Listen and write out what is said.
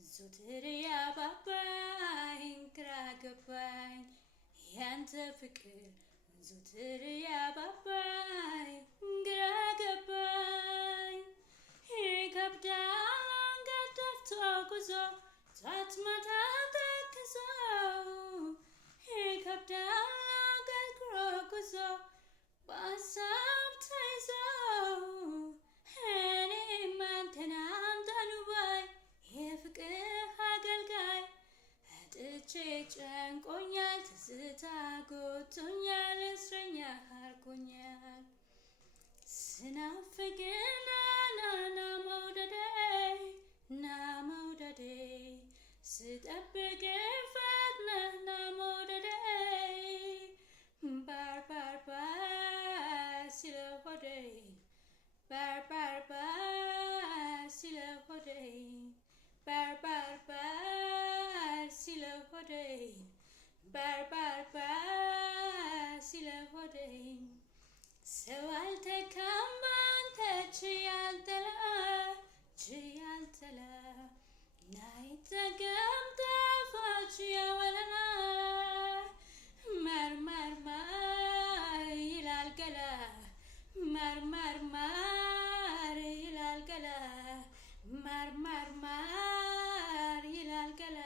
ዞትር ያባባኝ ግራ ገባኝ ያንተ ፍቅር ዞትር ያባባኝ ግራ ገባኝ ይከብዳል አንገት ደፍቶ ጉዞ ጧት ማታ ተክዞ ይከብዳል አገልግሎ ጉዞ በሀሳብ ተይዞ እኔም አንተን አንተኑ ባይ የፍቅር አገልጋይ አጥቼ ጨንቆኛል ትዝታ ጎቶኛል እስረኛ አርጎኛል ስናፍቅ ና መውደዴ ና መውደዴ ስጠብቅ ፈጥነህ ና መውደዴ ባር ሲለው ሆዴ ባር ሲለው ሆዴ ባር ሲለው ሆዴ ባር ሲለው ሆዴ ሰው አልተካም ባንተ ችያልተላ ናይጠገም ጣፋጭ ያወለና ማር ይላል ገላ ማር ይላል ገላ ማር ይላል ገላ